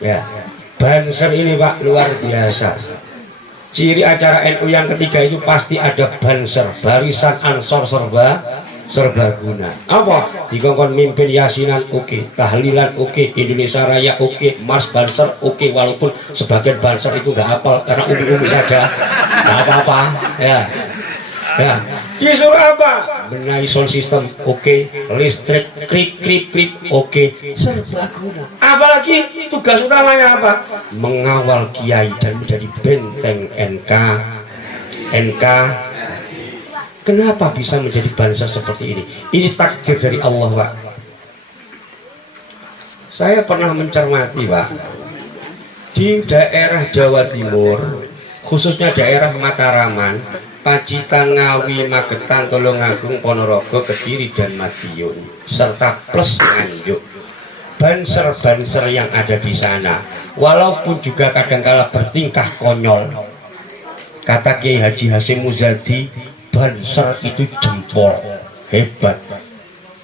Ya, banser ini Pak luar biasa. Ciri acara NU yang ketiga itu pasti ada banser, barisan ansor serbaguna. Apa? Dikongkon mimpin yasinan oke, tahlilan oke, Indonesia Raya oke, Mars banser oke, walaupun sebagian banser itu nggak hafal karena umi-umi saja, nggak apa-apa. Ya, ya. Disuruh apa? Benahi sound system oke, listrik krip oke, serbaguna. Apalagi tugas utamanya apa? Mengawal kiai dan menjadi benteng NK. Kenapa bisa menjadi banser seperti ini? Ini takdir dari Allah, Pak. Saya pernah mencermati, Pak, di daerah Jawa Timur, khususnya daerah Mataraman, Pacitan, Ngawi, Magetan, Tulungagung, Ponorogo, Kediri, dan Madiun, serta plus Nganjuk. Banser-banser yang ada di sana, walaupun juga kadangkala bertingkah konyol, kata Kiai Haji Hasyim Muzadi, banser itu jempol hebat.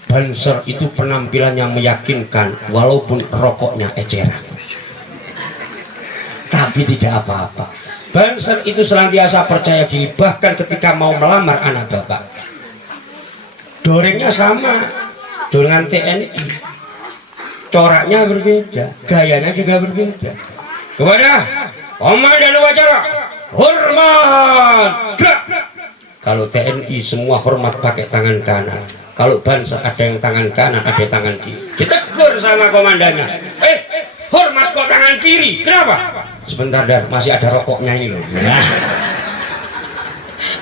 Banser itu penampilannya meyakinkan, walaupun rokoknya eceran, tapi tidak apa-apa. Banser itu senantiasa percaya diri, bahkan ketika mau melamar anak bapak, dorengnya sama dengan TNI, coraknya berbeda, gayanya juga berbeda. Kepada komandan upacara, hormat. Kalau TNI semua hormat pakai tangan kanan, kalau banser ada yang tangan kanan, ada yang tangan kiri. Ditegur sama komandannya, hormat kok tangan kiri, kenapa? Sebentar dan masih ada rokoknya ini loh. Nah.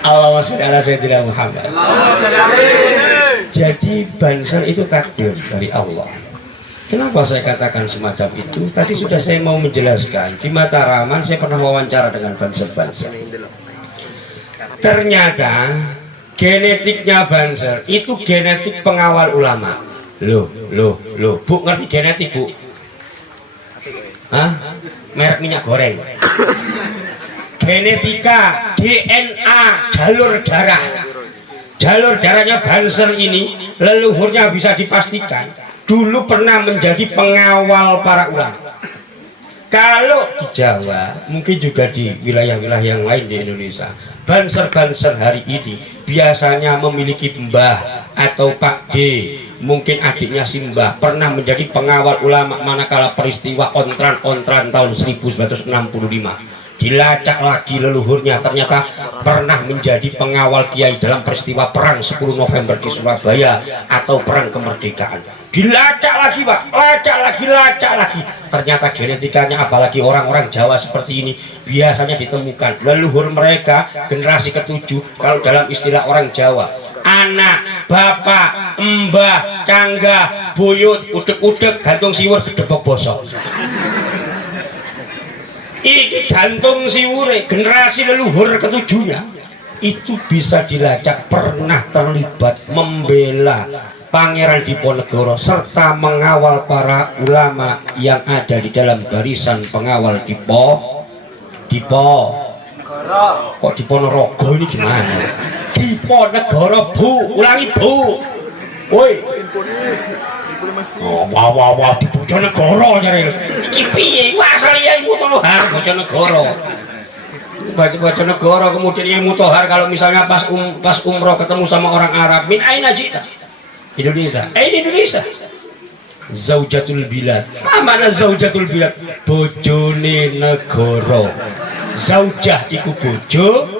Allahumma sholli ala sayyidina Muhammad. Jadi banser itu takdir dari Allah. Kenapa saya katakan semacam itu? Tadi sudah saya mau menjelaskan. Di Mataraman saya pernah wawancara dengan banser-banser. Ternyata genetiknya banser itu genetik pengawal ulama. Loh, Bu ngerti genetik, Bu? Hah? Merek minyak goreng. Genetika, DNA, jalur darahnya banser ini leluhurnya bisa dipastikan dulu pernah menjadi pengawal para ulama. Kalau di Jawa, mungkin juga di wilayah-wilayah yang lain di Indonesia, banser-banser hari ini biasanya memiliki mbah atau Pak D, mungkin adiknya Simbah, pernah menjadi pengawal ulama manakala peristiwa ontran tahun 1965. Dilacak lagi leluhurnya, ternyata pernah menjadi pengawal kiai dalam peristiwa perang 10 November di Surabaya atau perang kemerdekaan. Dilacak lagi, Pak, lacak lagi. Ternyata genetikanya, apalagi orang-orang Jawa seperti ini, biasanya ditemukan leluhur mereka generasi ke-7, kalau dalam istilah orang Jawa, anak, bapak, mbah, canggah, buyut, udek-udek, gantung siwur, gedebok bosok. Ini gantung siwure, generasi leluhur ketujuhnya itu bisa dilacak pernah terlibat membela Pangeran Diponegoro serta mengawal para ulama yang ada di dalam barisan pengawal kok Diponorogo ini gimana? Diponegoro, Bu, ulangi, Bu. Woi. Oh, wah, di Bojonegoro nyari. Iki piye? Wah, asal ya Ilmu Tohar Bojonegoro. Bojonegoro, kemudian Ilmu Tohar kalau misalnya pas umroh ketemu sama orang Arab, min aina jita? Indonesia. Indonesia. Zaujatul bilad. Mana zaujatul bilad? Bojone negara. Zaujah iku bojo.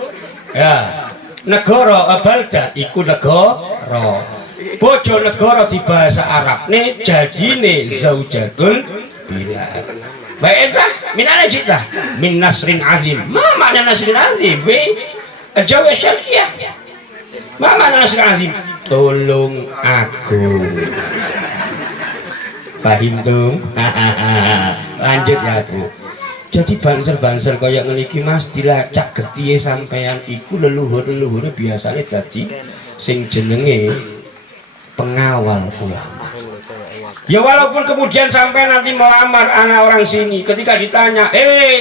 Ya. Negara baldah iku negara. Bojo negara di bahasa Arab nih jadine zaujatul bilad. Baik entah min ana jita? Min nasrin azim. Ma makna nasrin azim? Jawa syariah. Ma makna nasrin azim? Tolong aku. Paham tuh? Lanjut ya, Bu. Jadi banser-banser kayak ngeliki Mas dilacak getihe sampean iku leluhur-leluhure biasanya dadi sing jenenge pengawal ulama. Ya walaupun kemudian sampai nanti melamar anak orang sini, ketika ditanya,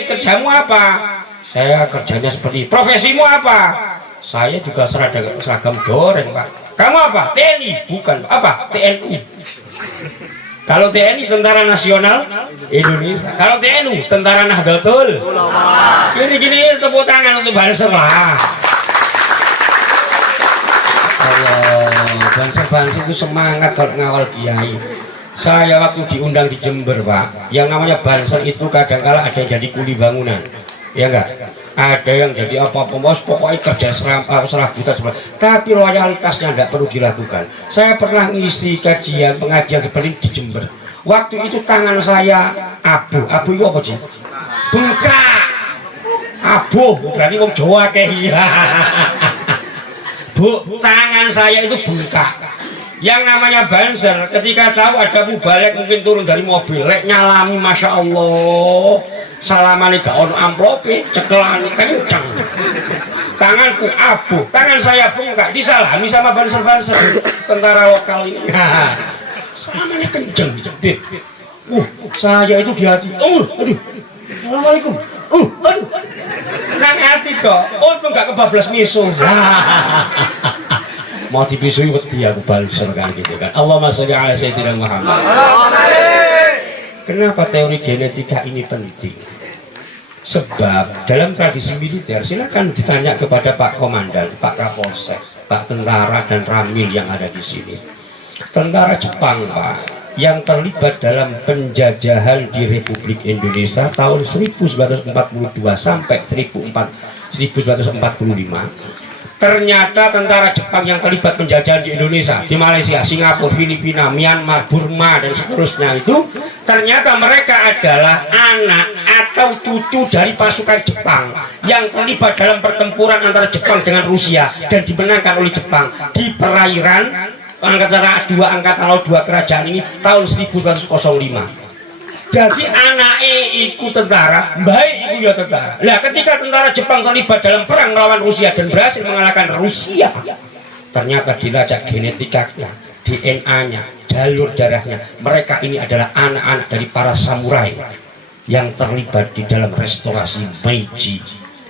kerjamu apa? Saya kerjanya seperti, profesimu apa? Saya juga seragam doreng, Pak. Kamu apa? TNI? Bukan. Apa? TNI. Kalau TNI Tentara Nasional Indonesia. Kalau TNU Tentara Nahdlatul Ulama. Gini tepuk tangan untuk Banser lah. Allah, Banser itu semangat kalau ngawal kiai. Saya waktu diundang di Jember, Pak, yang namanya Banser itu kadang-kala ada yang jadi kuli bangunan, ya enggak? Ada yang jadi apa-apa, pokoknya kerja serabutan, tapi loyalitasnya enggak perlu dilakukan. Saya pernah ngisi kajian pengajian seperti di Jember. Waktu itu tangan saya abu itu apa sih? Bengkak. Abu, berarti wong Jawa kayak Bu, tangan saya itu bengkak. Yang namanya Banser ketika tahu ada mubalek mungkin turun dari mobil, lek nyalami masya Allah, salamane gak ono amplope, cekelane kenceng. Tanganku abu, tangan saya bengkak, disalami sama Banser tentara lokal ini. Salamane kenceng, jepit. Saya itu di hati. Aduh. Assalamualaikum. Aduh. Nang hati kok. Itu enggak kebablas miso. Mau dipisui wedi aku Banser kan gitu kan. Allahumma sholli ala sayyidina Muhammad. Kenapa teori genetika ini penting? Sebab dalam tradisi militer, silakan ditanya kepada Pak Komandan, Pak Kapolsek, Pak Tentara dan Ramil yang ada di sini. Tentara Jepang, Pak, yang terlibat dalam penjajahan di Republik Indonesia tahun 1942 sampai 1945. Ternyata tentara Jepang yang terlibat penjajahan di Indonesia, di Malaysia, Singapura, Filipina, Myanmar, Burma, dan seterusnya itu ternyata mereka adalah anak atau cucu dari pasukan Jepang yang terlibat dalam pertempuran antara Jepang dengan Rusia dan dimenangkan oleh Jepang di perairan antara dua angkatan laut dua kerajaan ini tahun 1905. Jadi anaknya ikut tentara, baik itu ya tentara. Nah, ketika tentara Jepang terlibat dalam perang melawan Rusia dan berhasil mengalahkan Rusia, ternyata dilacak genetikanya, DNA-nya, jalur darahnya. Mereka ini adalah anak-anak dari para samurai yang terlibat di dalam restorasi Meiji.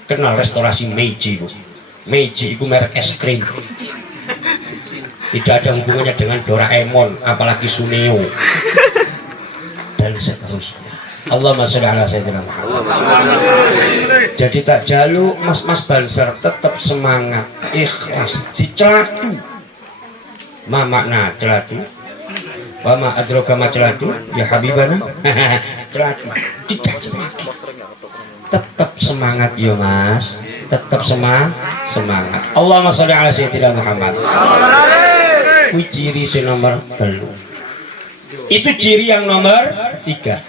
Kenal restorasi Meiji, Bu? Meiji itu merek es krim. Tidak ada hubungannya dengan Doraemon, apalagi Suneo. Dan seterusnya. Allahumma sholli ala sayyidina Muhammad. Jadi tak jaluk mas-mas Banser tetap semangat, ikhlas, dicelatu. Ma makna celatu? Wa ma adraka ma celatu? Ya habibana. Celatu. Dicaci maki. Tetap semangat yo Mas. Tetap semangat. Allahumma sholli ala sayyidina Muhammad. Kuwi ciri nomor 3. Itu ciri yang nomor 3.